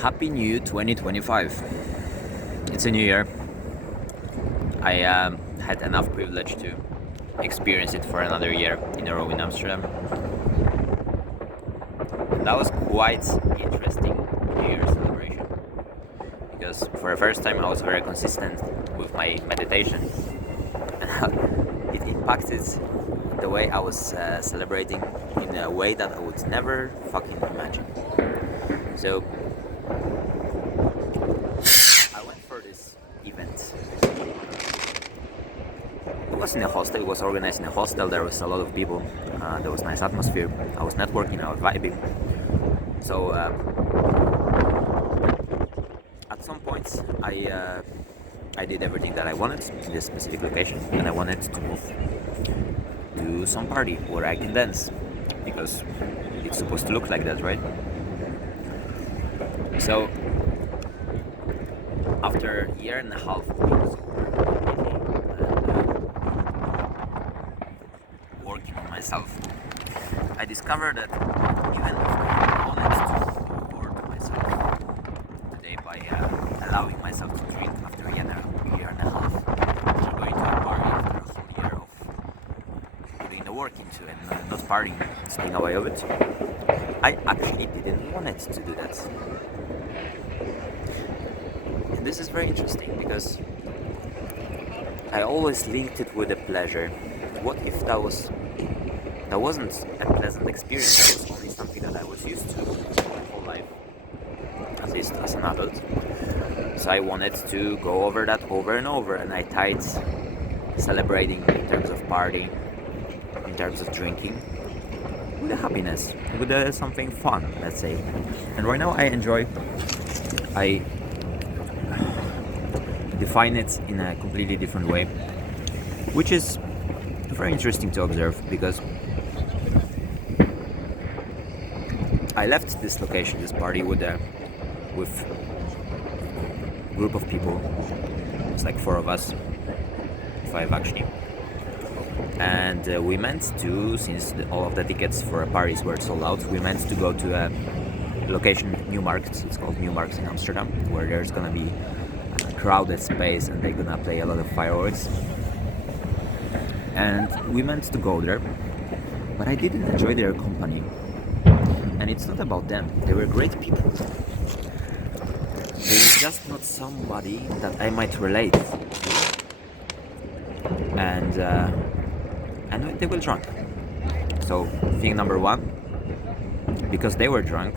Happy New 2025. It's a new year. I had enough privilege to experience it for another year in a row in Amsterdam. And that was quite interesting New Year celebration. Because for the first time I was very consistent with my meditation. And it impacted the way I was celebrating in a way that I would never fucking imagine. So I went for this event. It was in a hostel, it was organized in a hostel, there was a lot of people, there was nice atmosphere, I was networking, I was vibing. So at some points I did everything that I wanted in this specific location, and I wanted to move to some party where I can dance, because it's supposed to look like that, right? So after a year and a half of being sober and working on myself, I discovered that even if I wanted to reward myself today by allowing myself to drink after a year and a half, after going to a party after a whole year of putting the work into and not partying, staying away of it, I actually didn't want it to do that. And this is very interesting because I always linked it with a pleasure. What if that wasn't a pleasant experience? That was only something that I was used to my whole life, at least as an adult. So I wanted to go over that over and over, and I tied celebrating in terms of partying, in terms of drinking, with a happiness, with something fun, let's say. And right now I define it in a completely different way, which is very interesting to observe, because I left this location, this party, with a group of people. It's like 4 of us, 5 actually, and we meant to, since all of the tickets for parties were sold out, we meant to go to a location, Newmarkt. It's called Newmarkt in Amsterdam, where there's gonna be a crowded space and they're gonna play a lot of fireworks. And we meant to go there, but I didn't enjoy their company. And it's not about them, they were great people. They were just not somebody that I might relate to. And they were drunk. So thing number 1, because they were drunk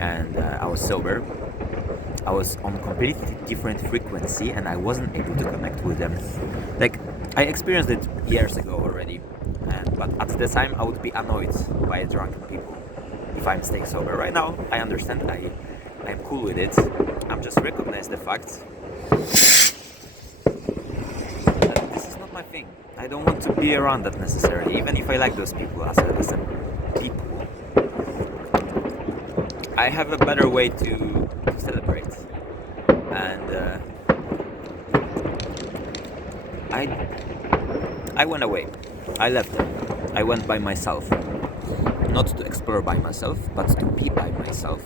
and I was sober, I was on completely different frequency and I wasn't able to connect with them. Like, I experienced it years ago already, but at the time I would be annoyed by drunken people if I'm staying sober. Right now I understand, I'm cool with it. I'm just recognize the fact that this is not my thing. I don't want to be around that necessarily, even if I like those people as a people. I have a better way to celebrate, and I went away. I left them. I went by myself, not to explore by myself, but to be by myself.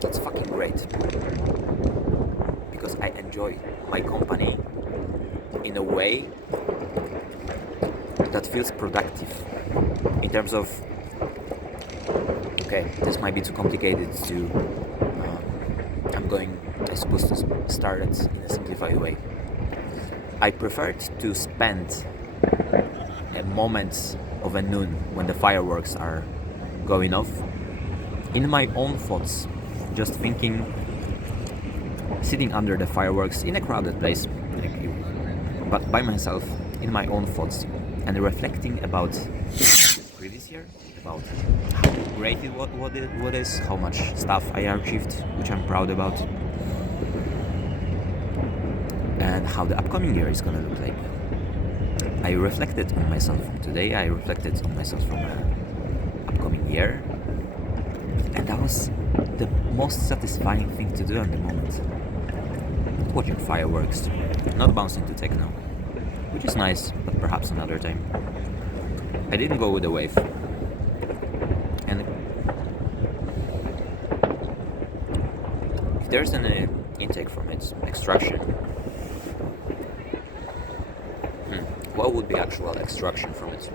That's fucking great, because I enjoy my company in a way that feels productive. In terms of, okay, this might be too complicated to, I'm supposed to start it in a simplified way. I preferred to spend a moment of a noon when the fireworks are going off in my own thoughts, just thinking, sitting under the fireworks in a crowded place, but by myself, in my own thoughts, and reflecting about the previous year, about how great what is, how much stuff I achieved, which I'm proud about, and how the upcoming year is gonna look like. I reflected on myself from today, I reflected on myself from the upcoming year, and that was the most satisfying thing to do at the moment. Watching fireworks, not bouncing to techno, which is nice, but perhaps another time. I didn't go with the wave. And if there's an intake from it, extraction, what would be actual extraction from it?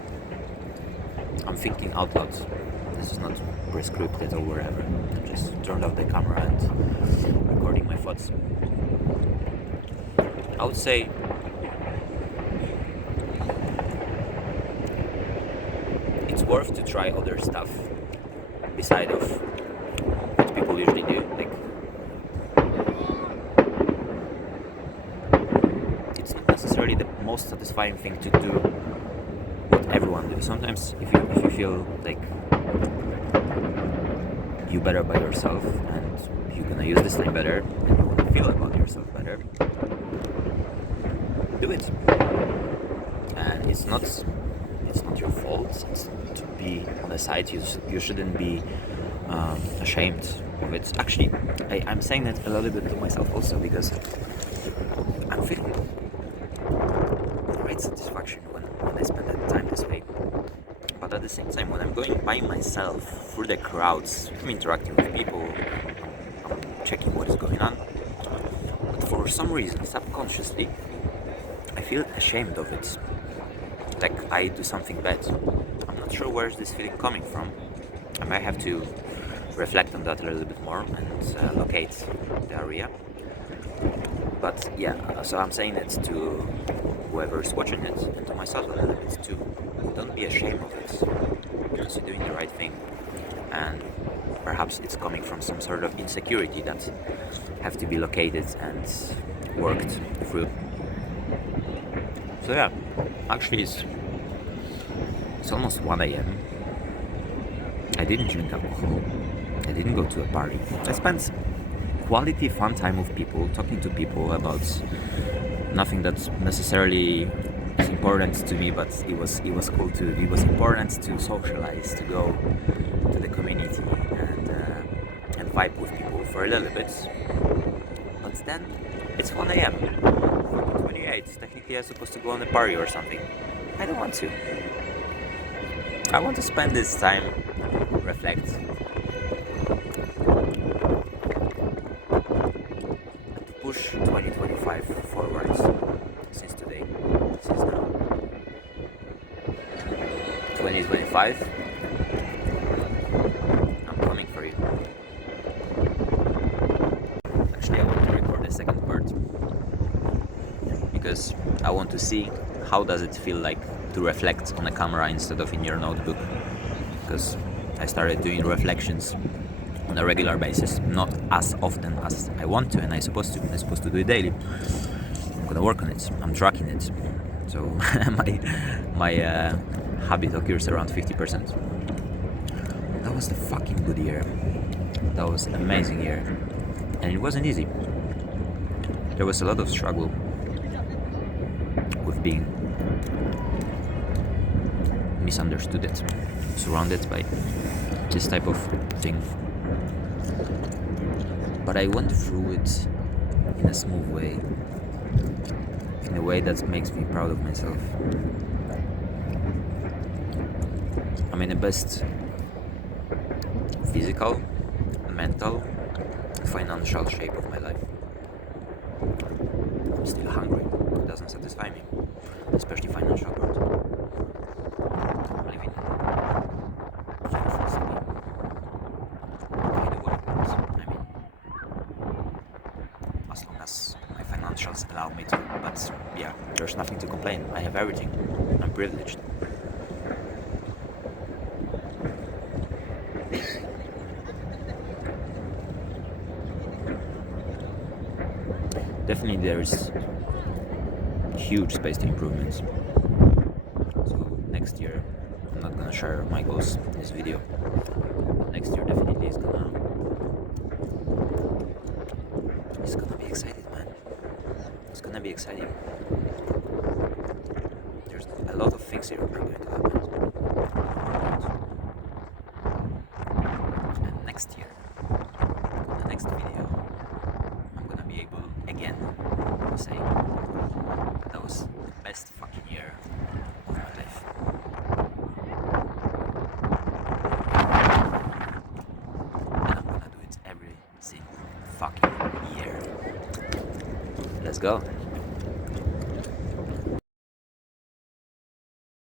I'm thinking out loud. This is not prescripted or whatever. I just turned off the camera and recording my thoughts. I would say it's worth to try other stuff beside of what people usually do. Like, it's not necessarily the most satisfying thing to do what everyone does. Sometimes if you feel like you better by yourself and you're gonna use this time better and you wanna feel about yourself better, do it. And it's not your fault. It's to be on the side. You shouldn't be ashamed of it. Actually, I'm saying that a little bit to myself also, because I'm feeling great satisfaction when I spend that time this way. But at the same time, when I'm going by myself through the crowds, I'm interacting with people, I'm checking what is going on, but for some reason, subconsciously, I feel ashamed of it. Like I do something bad. I'm not sure where's this feeling coming from. I might have to reflect on that a little bit more and locate the area. But yeah, so I'm saying it to whoever's watching it and to myself a little bit too. Don't be ashamed of it, because you're doing the right thing. And perhaps it's coming from some sort of insecurity that have to be located and worked through. So yeah, actually it's almost 1 a.m. I didn't drink alcohol. I didn't go to a party. I spent quality fun time with people, talking to people about nothing that necessarily is important to me, but it was cool to. It was important to socialize, to go to the community and vibe with people for a little bit. But then it's 1 a.m. 28. Technically, I'm supposed to go on a party or something. I don't want to. I want to spend this time, reflect, and to push 2025 forwards since today, since now. 2025, I'm coming for you. Actually, I want to record the second part because I want to see how does it feel like to reflect on a camera instead of in your notebook, because I started doing reflections on a regular basis, not as often as I want to and I'm supposed to do it daily. I'm gonna work on it. I'm tracking it, so my habit occurs around 50%. That was the fucking good year. That was an amazing year, and it wasn't easy. There was a lot of struggle with being misunderstood, it surrounded by this type of thing, but I went through it in a smooth way, in a way that makes me proud of myself. I'm in the best physical, mental, financial shape of my life. I'm still hungry. It doesn't satisfy me, especially financial part. I'm living in a beautiful city. I do what I want. I mean, as long as my financials allow me to. But yeah, there's nothing to complain. I have everything. I'm privileged. Definitely there is huge space to improvements. So next year, I'm not gonna share my goals in this video. Next year definitely is gonna be exciting, man. It's gonna be exciting. There's a lot of things here are going to happen. And next year, in the next video, I'm gonna be able again to say that was the best fucking year of my life. Let's go.